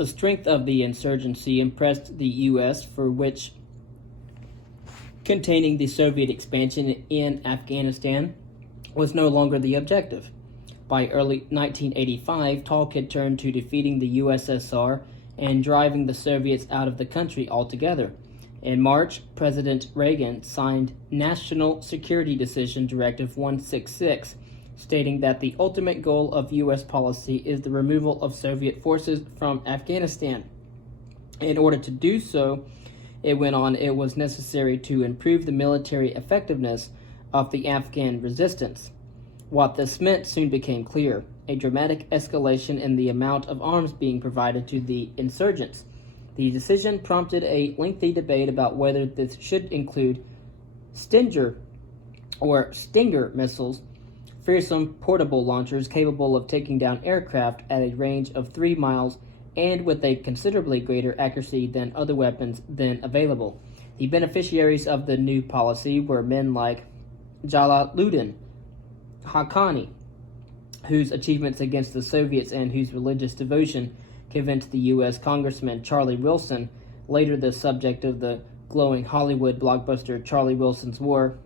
The strength of the insurgency impressed the U.S., for which containing the Soviet expansion in Afghanistan was no longer the objective. By early 1985, talk had turned to defeating the USSR and driving the Soviets out of the country altogether. In March, President Reagan signed National Security Decision Directive 166, stating that the ultimate goal of U.S. policy is the removal of Soviet forces from Afghanistan. In order to do so, it went on, it was necessary to improve the military effectiveness of the Afghan resistance. What this meant soon became clear: a dramatic escalation in the amount of arms being provided to the insurgents. The decision prompted a lengthy debate about whether this should include Stinger missiles, fearsome portable launchers capable of taking down aircraft at a range of 3 miles and with a considerably greater accuracy than other weapons then available. The beneficiaries of the new policy were men like Jalaluddin Haqqani, whose achievements against the Soviets and whose religious devotion convinced the U.S. Congressman Charlie Wilson, later the subject of the glowing Hollywood blockbuster Charlie Wilson's War,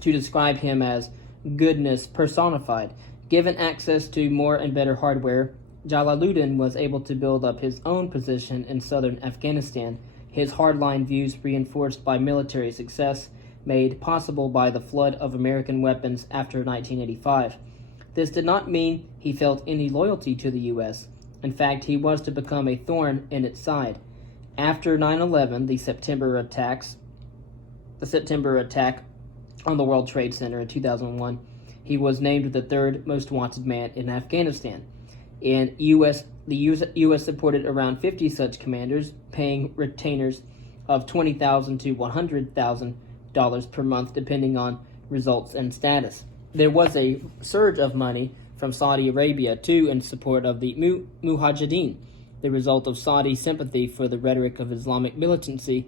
to describe him as goodness personified. Given access to more and better hardware, Jalaluddin was able to build up his own position in southern Afghanistan, his hardline views reinforced by military success, made possible by the flood of American weapons after 1985. This did not mean he felt any loyalty to the U.S. In fact, he was to become a thorn in its side. After 9/11, the September attack on the World Trade Center in 2001, he was named the third most wanted man in Afghanistan. The U.S. supported around 50 such commanders, paying retainers of $20,000 to $100,000 per month, depending on results and status. There was a surge of money from Saudi Arabia, too, in support of the Mujahideen, the result of Saudi sympathy for the rhetoric of Islamic militancy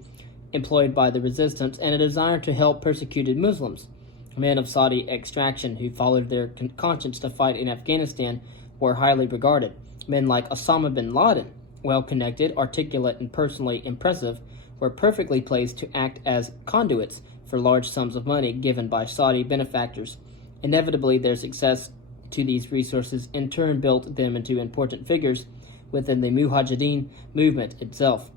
employed by the resistance and a desire to help persecuted Muslims. Men of Saudi extraction who followed their conscience to fight in Afghanistan were highly regarded. Men like Osama bin Laden, well-connected, articulate, and personally impressive, were perfectly placed to act as conduits for large sums of money given by Saudi benefactors. Inevitably, their success to these resources in turn built them into important figures within the Mujahideen movement itself.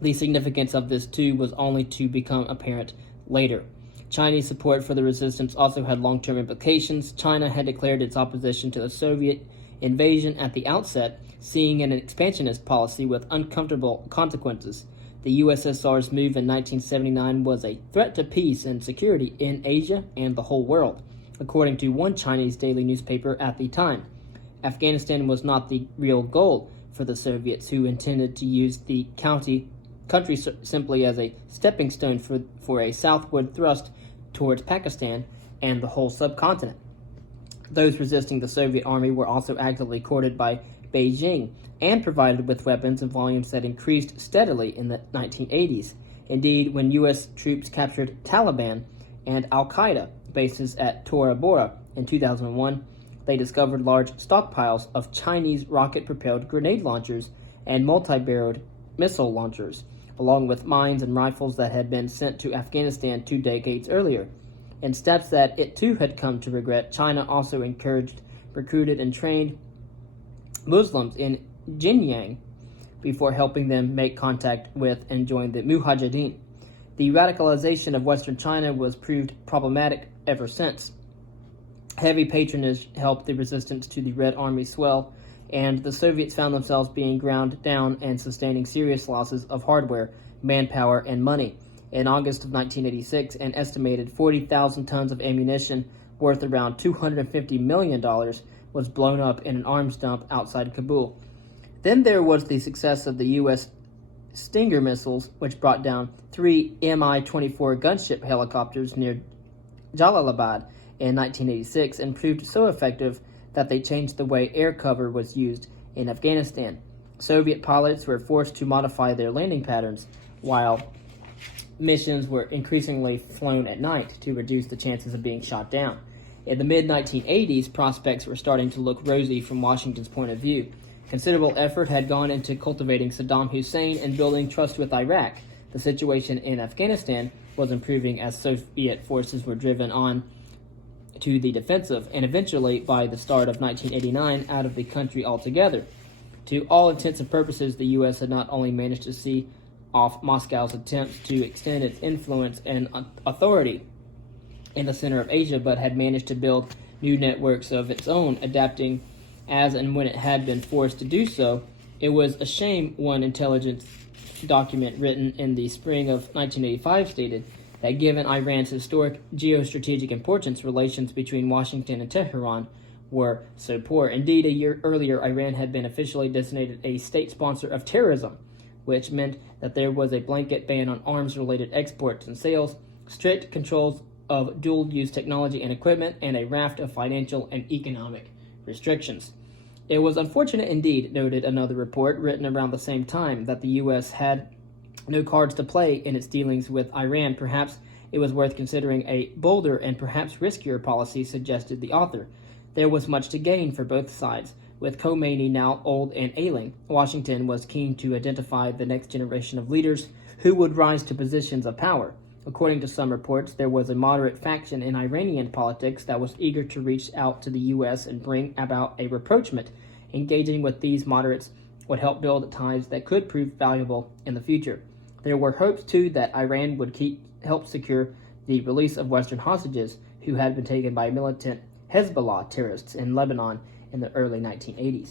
The significance of this, too, was only to become apparent later. Chinese support for the resistance also had long-term implications. China had declared its opposition to the Soviet invasion at the outset, seeing an expansionist policy with uncomfortable consequences. The USSR's move in 1979 was a threat to peace and security in Asia and the whole world, according to one Chinese daily newspaper at the time. Afghanistan was not the real goal for the Soviets, who intended to use the country simply as a stepping stone for a southward thrust towards Pakistan and the whole subcontinent. Those resisting the Soviet army were also actively courted by Beijing and provided with weapons in volumes that increased steadily in the 1980s. Indeed, when U.S. troops captured Taliban and Al-Qaeda bases at Tora Bora in 2001, they discovered large stockpiles of Chinese rocket-propelled grenade launchers and multi-barreled missile launchers, along with mines and rifles that had been sent to Afghanistan 2 decades earlier. In steps that it too had come to regret, China also encouraged, recruited, and trained Muslims in Xinjiang before helping them make contact with and join the Mujahideen. The radicalization of Western China was proved problematic ever since. Heavy patronage helped the resistance to the Red Army swell, and the Soviets found themselves being ground down and sustaining serious losses of hardware, manpower, and money. In August of 1986, an estimated 40,000 tons of ammunition worth around $250 million was blown up in an arms dump outside Kabul. Then there was the success of the U.S. Stinger missiles, which brought down 3 Mi-24 gunship helicopters near Jalalabad in 1986 and proved so effective that they changed the way air cover was used in Afghanistan. Soviet pilots were forced to modify their landing patterns, while missions were increasingly flown at night to reduce the chances of being shot down. In the mid-1980s, prospects were starting to look rosy from Washington's point of view. Considerable effort had gone into cultivating Saddam Hussein and building trust with Iraq. The situation in Afghanistan was improving as Soviet forces were driven on to the defensive, and eventually, by the start of 1989, out of the country altogether. To all intents and purposes, the U.S. had not only managed to see off Moscow's attempts to extend its influence and authority in the center of Asia, but had managed to build new networks of its own, adapting as and when it had been forced to do so. It was a shame, one intelligence document written in the spring of 1985 stated, that given Iran's historic geostrategic importance, relations between Washington and Tehran were so poor. Indeed, a year earlier, Iran had been officially designated a state sponsor of terrorism, which meant that there was a blanket ban on arms-related exports and sales, strict controls of dual-use technology and equipment, and a raft of financial and economic restrictions. It was unfortunate indeed, noted another report written around the same time, that the U.S. had no cards to play in its dealings with Iran. Perhaps it was worth considering a bolder and perhaps riskier policy, suggested the author. There was much to gain for both sides. With Khomeini now old and ailing, Washington was keen to identify the next generation of leaders who would rise to positions of power. According to some reports, there was a moderate faction in Iranian politics that was eager to reach out to the U.S. and bring about a rapprochement. Engaging with these moderates would help build ties that could prove valuable in the future. There were hopes, too, that Iran would help secure the release of Western hostages who had been taken by militant Hezbollah terrorists in Lebanon in the early 1980s.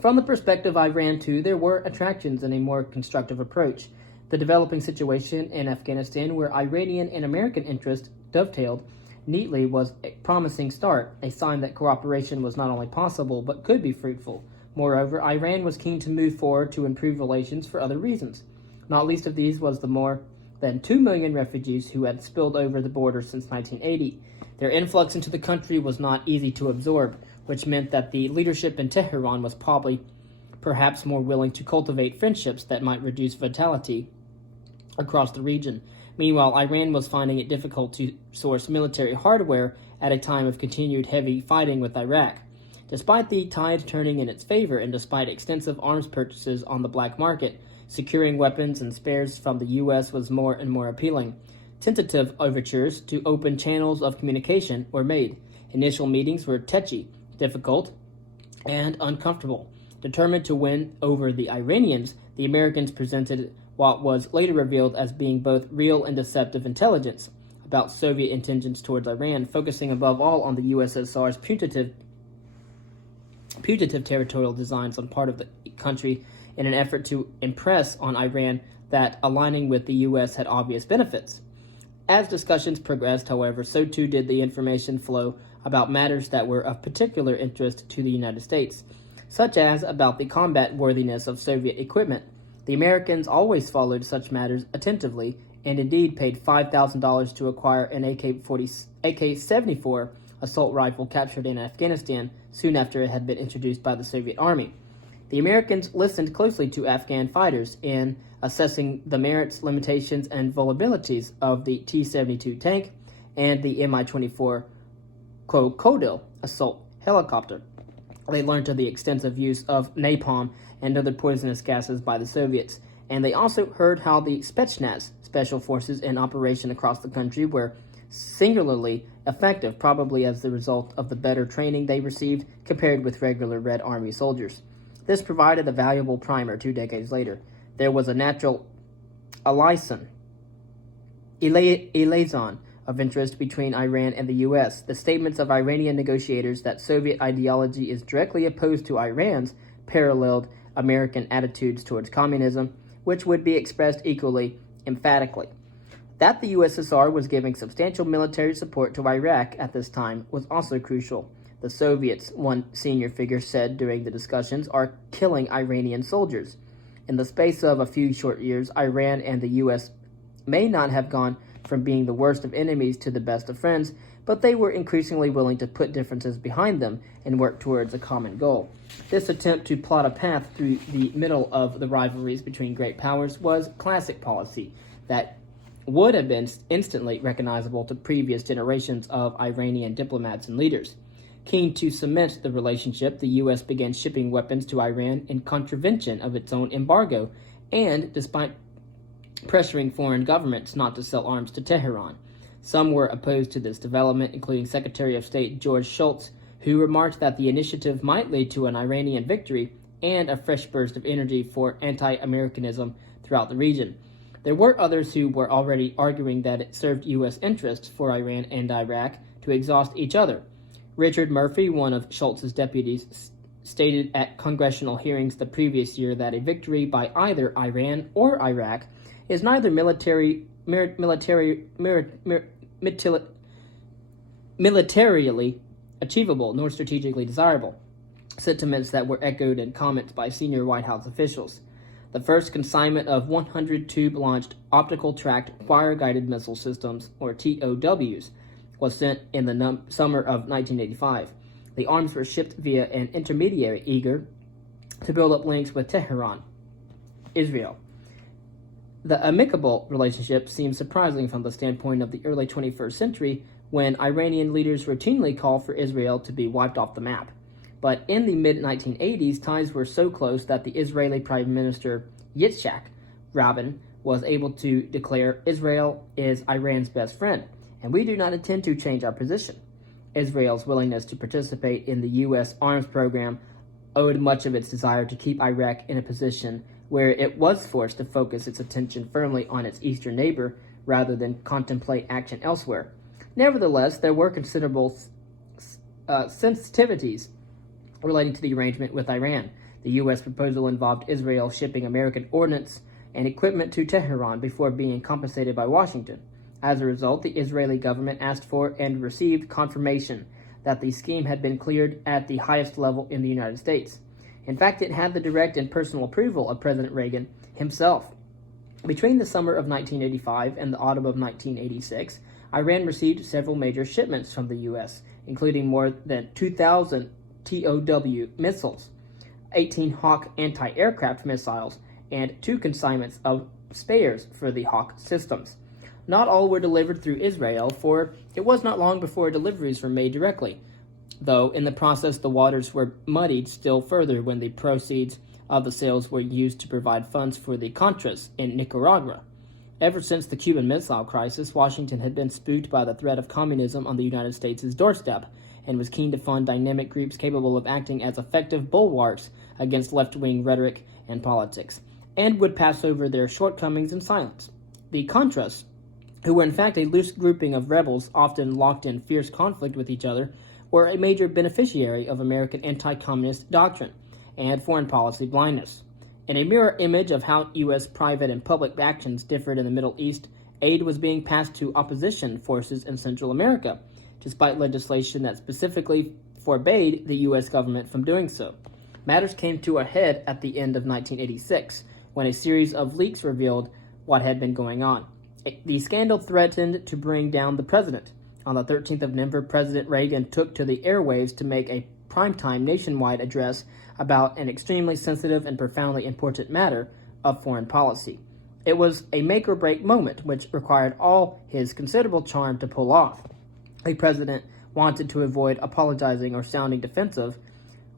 From the perspective of Iran, too, there were attractions in a more constructive approach. The developing situation in Afghanistan, where Iranian and American interests dovetailed neatly, was a promising start, a sign that cooperation was not only possible but could be fruitful. Moreover, Iran was keen to move forward to improve relations for other reasons. Not least of these was the more than 2 million refugees who had spilled over the border since 1980. Their influx into the country was not easy to absorb, which meant that the leadership in Tehran was perhaps more willing to cultivate friendships that might reduce vitality across the region. Meanwhile, Iran was finding it difficult to source military hardware at a time of continued heavy fighting with Iraq. Despite the tide turning in its favor, and despite extensive arms purchases on the black market, securing weapons and spares from the U.S. was more and more appealing. Tentative overtures to open channels of communication were made. Initial meetings were tetchy, difficult, and uncomfortable. Determined to win over the Iranians, the Americans presented what was later revealed as being both real and deceptive intelligence about Soviet intentions towards Iran, focusing above all on the USSR's putative territorial designs on part of the country in an effort to impress on Iran that aligning with the U.S. had obvious benefits. As discussions progressed, however, so too did the information flow about matters that were of particular interest to the United States, such as about the combat worthiness of Soviet equipment. The Americans always followed such matters attentively, and indeed paid $5,000 to acquire an AK-74 assault rifle captured in Afghanistan soon after it had been introduced by the Soviet Army. The Americans listened closely to Afghan fighters in assessing the merits, limitations, and vulnerabilities of the T-72 tank and the Mi-24 Krokodil assault helicopter. They learned of the extensive use of napalm and other poisonous gases by the Soviets, and they also heard how the Spetsnaz, special forces in operation across the country, were singularly effective, probably as the result of the better training they received compared with regular Red Army soldiers. This provided a valuable primer 2 decades later. There was a natural liaison of interest between Iran and the U.S. The statements of Iranian negotiators that Soviet ideology is directly opposed to Iran's paralleled American attitudes towards communism, which would be expressed equally emphatically. That the USSR was giving substantial military support to Iraq at this time was also crucial. The Soviets, one senior figure said during the discussions, are killing Iranian soldiers. In the space of a few short years, Iran and the U.S. may not have gone from being the worst of enemies to the best of friends, but they were increasingly willing to put differences behind them and work towards a common goal. This attempt to plot a path through the middle of the rivalries between great powers was classic policy that would have been instantly recognizable to previous generations of Iranian diplomats and leaders. Keen to cement the relationship, the U.S. began shipping weapons to Iran in contravention of its own embargo, and despite pressuring foreign governments not to sell arms to Tehran. Some were opposed to this development, including Secretary of State George Shultz, who remarked that the initiative might lead to an Iranian victory and a fresh burst of energy for anti-Americanism throughout the region. There were others who were already arguing that it served U.S. interests for Iran and Iraq to exhaust each other. Richard Murphy, one of Shultz's deputies, stated at congressional hearings the previous year that a victory by either Iran or Iraq is neither militarily achievable nor strategically desirable, sentiments that were echoed in comments by senior White House officials. The first consignment of 100 tube-launched optical tracked wire-guided missile systems, or TOWs, was sent in the summer of 1985. The arms were shipped via an intermediary eager to build up links with Tehran, Israel. The amicable relationship seems surprising from the standpoint of the early 21st century, when Iranian leaders routinely call for Israel to be wiped off the map. But in the mid-1980s, ties were so close that the Israeli Prime Minister Yitzhak Rabin was able to declare Israel is Iran's best friend, and we do not intend to change our position. Israel's willingness to participate in the U.S. arms program owed much of its desire to keep Iraq in a position where it was forced to focus its attention firmly on its eastern neighbor rather than contemplate action elsewhere. Nevertheless, there were considerable sensitivities relating to the arrangement with Iran. The U.S. proposal involved Israel shipping American ordnance and equipment to Tehran before being compensated by Washington. As a result, the Israeli government asked for and received confirmation that the scheme had been cleared at the highest level in the United States. In fact, it had the direct and personal approval of President Reagan himself. Between the summer of 1985 and the autumn of 1986, Iran received several major shipments from the U.S., including more than 2,000 TOW missiles, 18 Hawk anti-aircraft missiles, and 2 consignments of spares for the Hawk systems. Not all were delivered through Israel, for it was not long before deliveries were made directly, though in the process the waters were muddied still further when the proceeds of the sales were used to provide funds for the Contras in Nicaragua. Ever since the Cuban Missile Crisis, Washington had been spooked by the threat of communism on the United States' doorstep, and was keen to fund dynamic groups capable of acting as effective bulwarks against left-wing rhetoric and politics, and would pass over their shortcomings in silence. The Contras, who were in fact a loose grouping of rebels often locked in fierce conflict with each other, were a major beneficiary of American anti-communist doctrine and foreign policy blindness. In a mirror image of how U.S. private and public actions differed in the Middle East, aid was being passed to opposition forces in Central America, despite legislation that specifically forbade the U.S. government from doing so. Matters came to a head at the end of 1986, when a series of leaks revealed what had been going on. The scandal threatened to bring down the president. On the 13th of November, President Reagan took to the airwaves to make a primetime nationwide address about an extremely sensitive and profoundly important matter of foreign policy. It was a make-or-break moment, which required all his considerable charm to pull off. The president wanted to avoid apologizing or sounding defensive.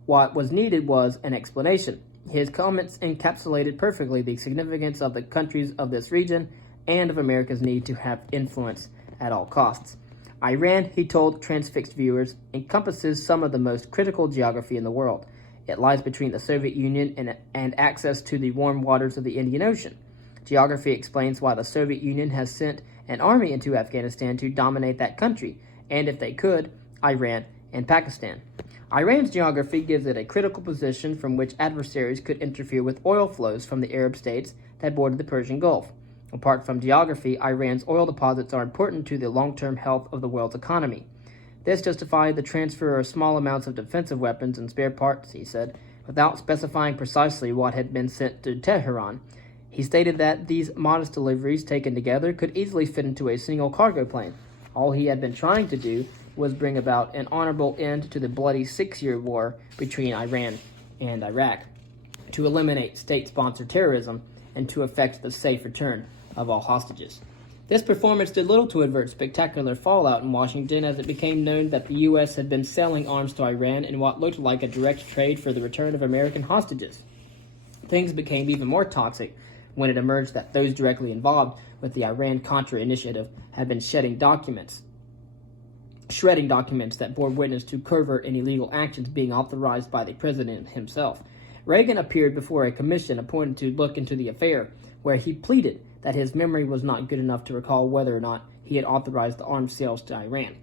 What was needed was an explanation. His comments encapsulated perfectly the significance of the countries of this region and of America's need to have influence at all costs. Iran, he told transfixed viewers, encompasses some of the most critical geography in the world. It lies between the Soviet Union and access to the warm waters of the Indian Ocean. Geography explains why the Soviet Union has sent an army into Afghanistan to dominate that country, and if they could, Iran and Pakistan. Iran's geography gives it a critical position from which adversaries could interfere with oil flows from the Arab states that border the Persian Gulf. Apart from geography, Iran's oil deposits are important to the long-term health of the world's economy. This justified the transfer of small amounts of defensive weapons and spare parts, he said, without specifying precisely what had been sent to Tehran. He stated that these modest deliveries taken together could easily fit into a single cargo plane. All he had been trying to do was bring about an honorable end to the bloody 6-year war between Iran and Iraq, to eliminate state-sponsored terrorism, and to effect the safe return of all hostages. This performance did little to avert spectacular fallout in Washington, as it became known that the U.S. had been selling arms to Iran in what looked like a direct trade for the return of American hostages. Things became even more toxic when it emerged that those directly involved with the Iran-Contra initiative had been shredding documents that bore witness to covert and illegal actions being authorized by the president himself. Reagan appeared before a commission appointed to look into the affair, where he pleaded that his memory was not good enough to recall whether or not he had authorized the arms sales to Iran.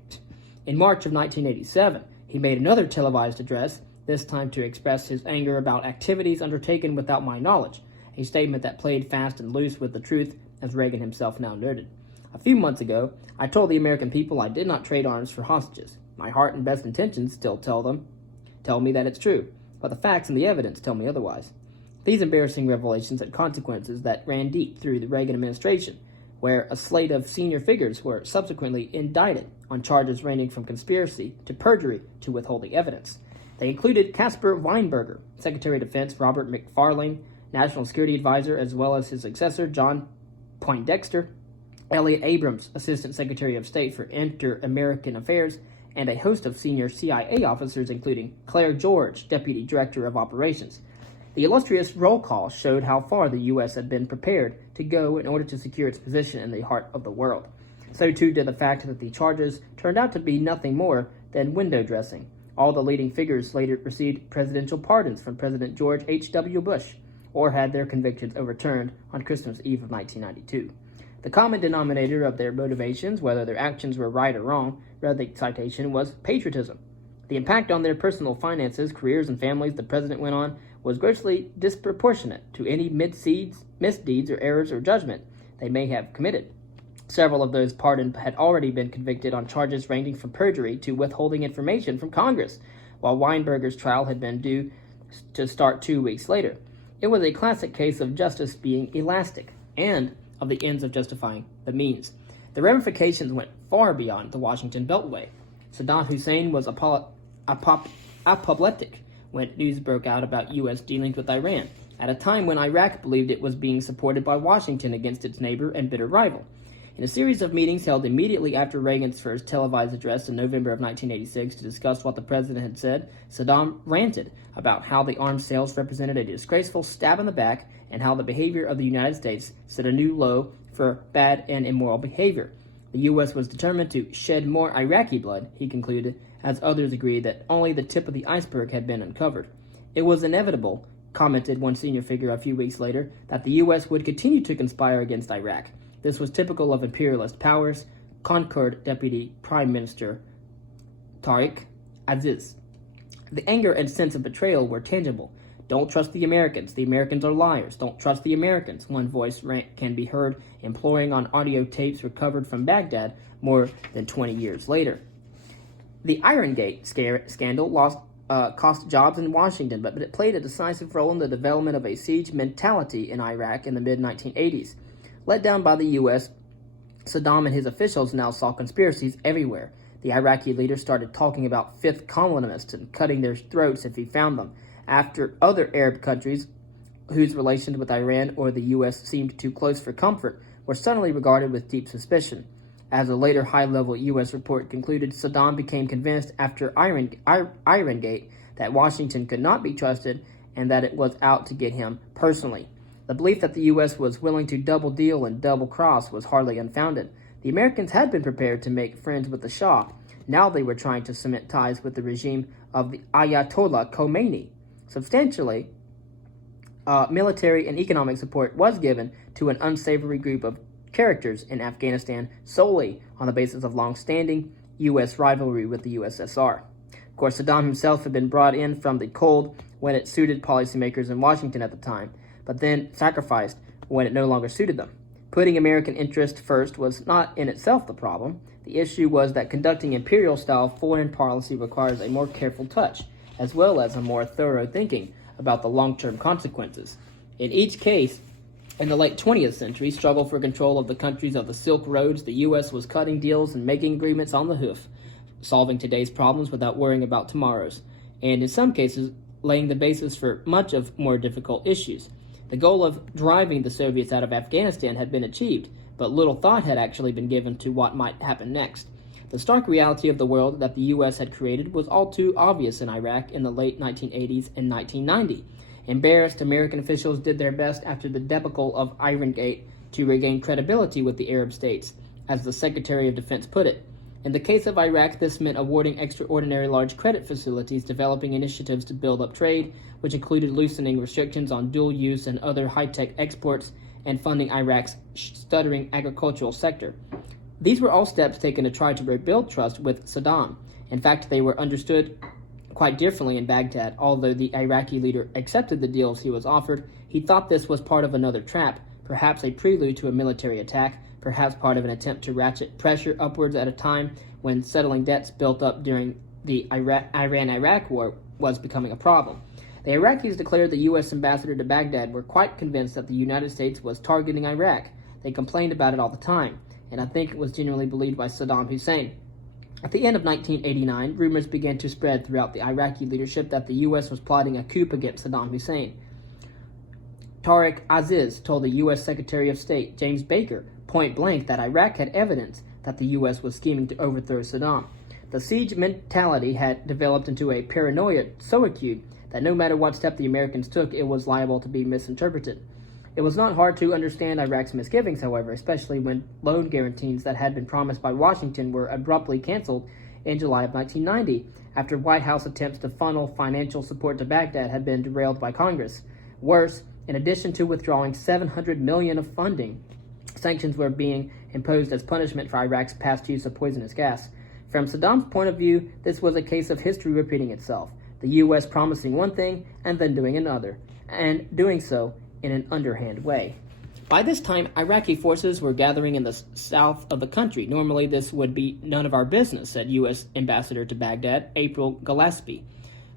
In March of 1987, he made another televised address, this time to express his anger about activities undertaken without my knowledge, a statement that played fast and loose with the truth, as Reagan himself now noted. A few months ago, I told the American people I did not trade arms for hostages. My heart and best intentions still tell me that it's true, but the facts and the evidence tell me otherwise. These embarrassing revelations had consequences that ran deep through the Reagan administration, where a slate of senior figures were subsequently indicted on charges ranging from conspiracy to perjury to withholding evidence. They included Caspar Weinberger, Secretary of Defense Robert McFarlane, National Security Advisor, as well as his successor John Poindexter, Elliot Abrams, Assistant Secretary of State for Inter-American Affairs, and a host of senior CIA officers, including Claire George, Deputy Director of Operations. The illustrious roll call showed how far the U.S. had been prepared to go in order to secure its position in the heart of the world. So too did the fact that the charges turned out to be nothing more than window dressing. All the leading figures later received presidential pardons from President George H.W. Bush, or had their convictions overturned on Christmas Eve of 1992. The common denominator of their motivations, whether their actions were right or wrong, read the citation, was patriotism. The impact on their personal finances, careers, and families, the president went on, was grossly disproportionate to any misdeeds or errors or judgment they may have committed. Several of those pardoned had already been convicted on charges ranging from perjury to withholding information from Congress, while Weinberger's trial had been due to start 2 weeks later. It was a classic case of justice being elastic, and of the ends of justifying the means. The ramifications went far beyond the Washington Beltway. Saddam Hussein was apoplectic when news broke out about U.S. dealings with Iran, at a time when Iraq believed it was being supported by Washington against its neighbor and bitter rival. In a series of meetings held immediately after Reagan's first televised address in November of 1986 to discuss what the president had said, Saddam ranted about how the arms sales represented a disgraceful stab in the back and how the behavior of the United States set a new low for bad and immoral behavior. The U.S. was determined to shed more Iraqi blood, he concluded, as others agreed that only the tip of the iceberg had been uncovered. It was inevitable, commented one senior figure a few weeks later, that the U.S. would continue to conspire against Iraq. This was typical of imperialist powers, concurred Deputy Prime Minister Tariq Aziz. The anger and sense of betrayal were tangible. Don't trust the Americans. The Americans are liars. Don't trust the Americans. One voice can be heard imploring on audio tapes recovered from Baghdad more than 20 years later. The Irongate scandal cost jobs in Washington, but it played a decisive role in the development of a siege mentality in Iraq in the mid-1980s. Led down by the U.S., Saddam and his officials now saw conspiracies everywhere. The Iraqi leader started talking about fifth columnists and cutting their throats if he found them, after other Arab countries whose relations with Iran or the U.S. seemed too close for comfort were suddenly regarded with deep suspicion. As a later high-level U.S. report concluded, Saddam became convinced after Irongate that Washington could not be trusted and that it was out to get him personally. The belief that the U.S. was willing to double deal and double cross was hardly unfounded. The Americans had been prepared to make friends with the Shah. Now they were trying to cement ties with the regime of the Ayatollah Khomeini. Substantially, military and economic support was given to an unsavory group of characters in Afghanistan solely on the basis of long-standing U.S. rivalry with the USSR. Of course, Saddam himself had been brought in from the cold when it suited policymakers in Washington at the time, but then sacrificed when it no longer suited them. Putting American interest first was not in itself the problem. The issue was that conducting imperial-style foreign policy requires a more careful touch, as well as a more thorough thinking about the long-term consequences. In each case, in the late 20th century struggle for control of the countries of the Silk Roads, the U.S. was cutting deals and making agreements on the hoof, solving today's problems without worrying about tomorrow's, and in some cases, laying the basis for much of more difficult issues. The goal of driving the Soviets out of Afghanistan had been achieved, but little thought had actually been given to what might happen next. The stark reality of the world that the U.S. had created was all too obvious in Iraq in the late 1980s and 1990. Embarrassed, American officials did their best after the debacle of Iran Gate to regain credibility with the Arab states, as the Secretary of Defense put it. In the case of Iraq, this meant awarding extraordinary large credit facilities, developing initiatives to build up trade, which included loosening restrictions on dual use and other high-tech exports, and funding Iraq's stuttering agricultural sector. These were all steps taken to try to rebuild trust with Saddam. In fact, they were understood quite differently in Baghdad. Although the Iraqi leader accepted the deals he was offered, he thought this was part of another trap, perhaps a prelude to a military attack, perhaps part of an attempt to ratchet pressure upwards at a time when settling debts built up during the Iran-Iraq war was becoming a problem. The Iraqis declared the U.S. ambassador to Baghdad were quite convinced that the United States was targeting Iraq. They complained about it all the time, and I think it was genuinely believed by Saddam Hussein. At the end of 1989, rumors began to spread throughout the Iraqi leadership that the U.S. was plotting a coup against Saddam Hussein. Tariq Aziz told the U.S. Secretary of State, James Baker, point blank that Iraq had evidence that the U.S. was scheming to overthrow Saddam. The siege mentality had developed into a paranoia so acute that no matter what step the Americans took, it was liable to be misinterpreted. It was not hard to understand Iraq's misgivings, however, especially when loan guarantees that had been promised by Washington were abruptly canceled in July of 1990, after White House attempts to funnel financial support to Baghdad had been derailed by Congress. Worse, in addition to withdrawing $700 million of funding, sanctions were being imposed as punishment for Iraq's past use of poisonous gas. From Saddam's point of view, this was a case of history repeating itself, the U.S. promising one thing and then doing another, and doing so in an underhand way. By this time, Iraqi forces were gathering in the south of the country. Normally, this would be none of our business, said U.S. Ambassador to Baghdad, April Gillespie,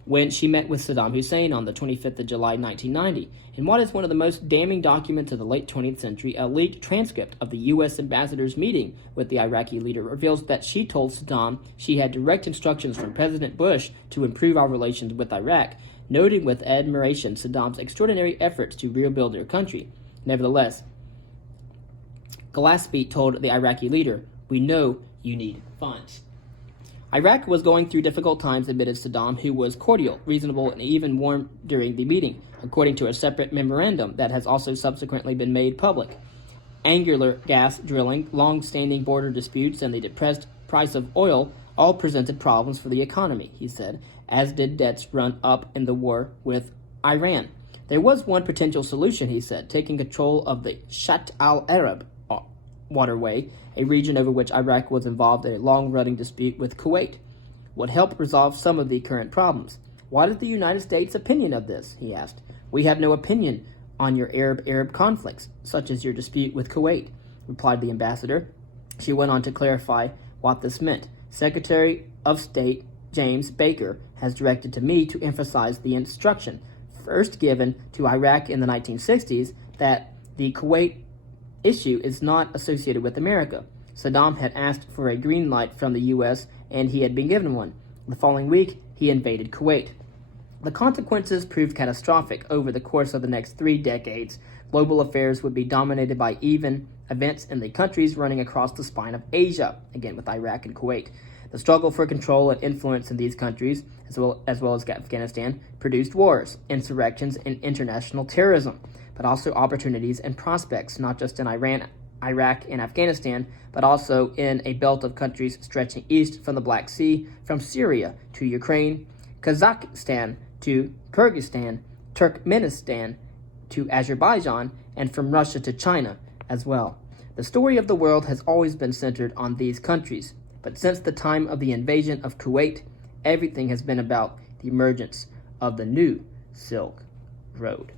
when she met with Saddam Hussein on the 25th of July, 1990. In what is one of the most damning documents of the late 20th century, a leaked transcript of the U.S. ambassador's meeting with the Iraqi leader reveals that she told Saddam she had direct instructions from President Bush to improve our relations with Iraq, noting with admiration Saddam's extraordinary efforts to rebuild their country. Nevertheless, Gillespie told the Iraqi leader, "We know you need funds." Iraq was going through difficult times, admitted Saddam, who was cordial, reasonable, and even warm during the meeting, according to a separate memorandum that has also subsequently been made public. Angular gas drilling, long-standing border disputes, and the depressed price of oil all presented problems for the economy, he said, as did debts run up in the war with Iran. There was one potential solution, he said, taking control of the Shatt al-Arab waterway, a region over which Iraq was involved in a long-running dispute with Kuwait, would help resolve some of the current problems. What is the United States' opinion of this? He asked. We have no opinion on your Arab conflicts, such as your dispute with Kuwait, replied the ambassador. She went on to clarify what this meant. Secretary of State James Baker has directed to me to emphasize the instruction, first given to Iraq in the 1960s, that the Kuwait issue is not associated with America. Saddam had asked for a green light from the U.S., and he had been given one. The following week, he invaded Kuwait. The consequences proved catastrophic. Over the course of the next 3 decades, global affairs would be dominated by events in the countries running across the spine of Asia, again with Iraq and Kuwait. The struggle for control and influence in these countries, as well as Afghanistan, produced wars, insurrections, and international terrorism, but also opportunities and prospects, not just in Iran, Iraq, and Afghanistan, but also in a belt of countries stretching east from the Black Sea, from Syria to Ukraine, Kazakhstan to Kyrgyzstan, Turkmenistan to Azerbaijan, and from Russia to China as well. The story of the world has always been centered on these countries, but since the time of the invasion of Kuwait, everything has been about the emergence of the new Silk Road.